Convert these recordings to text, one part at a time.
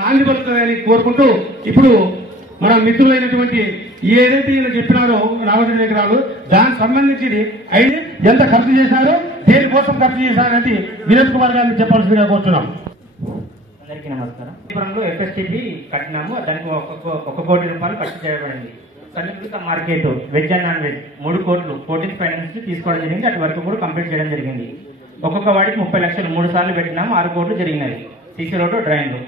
నాంది పలుకుతుందని కోరుకుంటూ ఇప్పుడు మన మిత్రులైనటువంటి ఏదైతే ఈయన చెప్పినారో రామచంద్ర విగ్రహాలు దానికి సంబంధించి అయితే ఎంత ఖర్చు చేశారో దేనికోసం ఖర్చు చేశారనేది వినోద్ కుమార్ గారిని చెప్పాల్సిందిగా కోరుతున్నాం. అందరికీ నమస్కారం. ఎఫ్ఎస్టీపీ కట్టినాము, దానికి 1 కోటి రూపాయలు ఖర్చు చేయబడింది. సమీకృత market veg and non veg 3 కోట్లు 14 ఫైనాన్స్ తీసుకోవడం జరిగింది. అటు వరకు కూడా కంప్లీట్ చేయడం జరిగింది. ఒక్కొక్క వాడికి 30 లక్షలు 3 సార్లు పెట్టినాము, 6 కోట్లు జరిగినాయి. సీసీ రోడ్డు, డ్రైన్లు.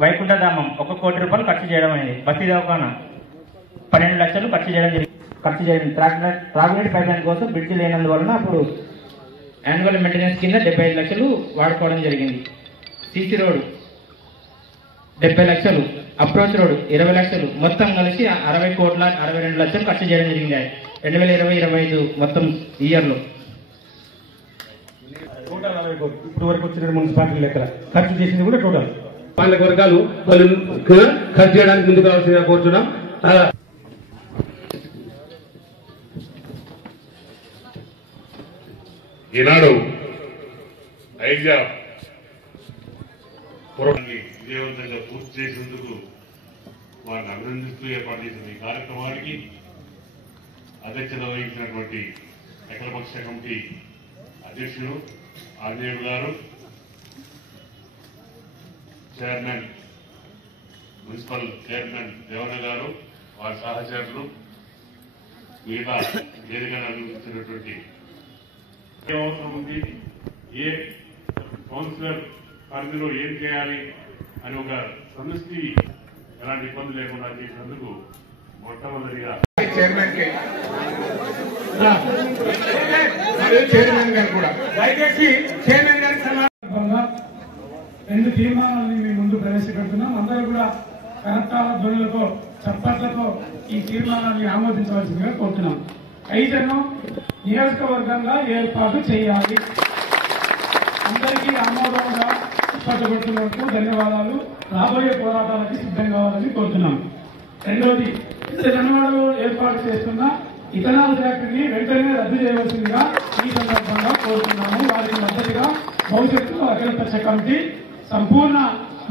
వైకుంఠధామం 1 కోటి రూపాయలు ఖర్చు చేయడం అనేది. బస్తీ దవాఖానా 12 లక్షలు ఖర్చు చేయడం త్రాగునీటి పైపులైన్ కోసం బ్రిడ్జ్ లేనందువలన అప్పుడు యాన్యువల్ మెయింటెనెన్స్ కింద 75 లక్షలు వాడుకోవడం జరిగింది. సీసీ రోడ్ 70 లక్షలు, అప్రోచ్ రోడ్ 20 లక్షలు, మొత్తం కలిసి 60,62 లక్షలు ఖర్చు చేయడం జరిగింది 2020-25 మొత్తం ఇయర్లో. ఇప్పుడు వరకు వచ్చిన మున్సిపాలిటీ లెక్కల ఖర్చు చేసింది కూడా టోటల్ పాలక వర్గాలు వాళ్ళు ఖర్చు చేయడానికి ముందుకు కావాల్సిందిగా కోరుతున్నాం. ఈనాడు ఐజా విజయవంతంగా పూర్తి చేసేందుకు వారిని అభినందిస్తూ ఏర్పాటు చేసిన ఈ కార్యక్రమానికి అధ్యక్షత వహించినటువంటి అఖిలపక్ష కమిటీ అధ్యక్షుడు ఆంజనేయుడు గారు, చైర్మన్ మున్సిపల్ చైర్మన్ దేవన్న గారు, వారి సహచరులు, మిగతా వేదికను అందించినటువంటి అవసరం ఉంది, ఏ కౌన్సిలర్ పరిధిలో ఏం చేయాలి అని ఒక సమస్య ఎలాంటి ఇబ్బంది లేకుండా చేసినందుకు మొట్టమొదటిగా చైర్మన్ గారు కూడా దయచేసి చైర్మన్ గారి సందర్భంగా 2 తీర్మానాలని మీ ముందు ప్రవేశపెడుతున్నాం. అందరూ కూడా కరతాళ ధ్వనులతో చప్పట్లతో ఈ తీర్మానాన్ని ఆమోదించవలసిందిగా కోరుతున్నాం. ఐదను నియోజకవర్గంగా ఏర్పాటు చేయాలి. అందరికీ ఆమోదంగా పట్టుబడుతున్నందుకు ధన్యవాదాలు. రాబోయే పోరాటాలకి సిద్ధం కావాలని కోరుతున్నాం. రెండోది, జనవాడలో ఏర్పాటు చేస్తున్న ఇథనాల్ ఫ్యాక్టరీని వెంటనే రద్దు చేయవలసిందిగా ఈ సందర్భంగా కోరుతున్నాము. వారికి మద్దతుగా భవిష్యత్తులో అఖిలపక్ష కమిటీ సంపూర్ణ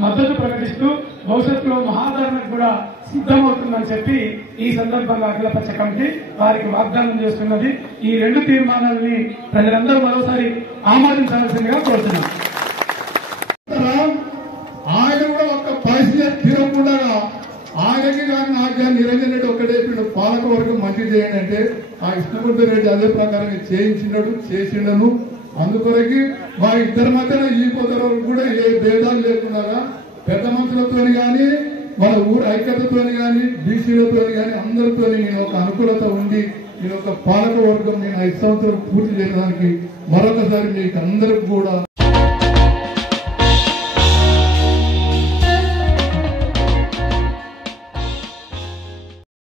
మద్దతు ప్రకటిస్తూ భవిష్యత్తులో మహాధరణకు కూడా సిద్ధమవుతుందని చెప్పి ఈ సందర్భంగా అఖిలపక్ష కమిటీ వారికి వాగ్దానం చేస్తున్నది. ఈ 2 తీర్మానాలని ప్రజలందరూ మరోసారి ఆమోదించాల్సిందిగా కోరుతున్నాం. ఆయన కూడా ఒక్క పరిస్థితి తీరకుండా ఆయనకి కానీ నాకు కానీ నిరంజన్ రెడ్డి ఒక్కడే పాలక వర్గం మంచి చేయండి అంటే ఆ కృష్ణమూర్తి రెడ్డి అదే ప్రకారంగా చేసిండను. అందుకొరకి మా ఇద్దరి మధ్యన ఈ కొత్త కూడా ఏ భేదాలు లేకుండా పెద్ద మనుషులతో కానీ మన ఊరు ఐక్యతతో కానీ బీసీలతో కానీ అందరితో నేను ఒక అనుకూలత ఉండి నేను ఒక పాలక వర్గం నేను 5 సంవత్సరాలు పూర్తి చేయడానికి మరొకసారి మీకు అందరికి కూడా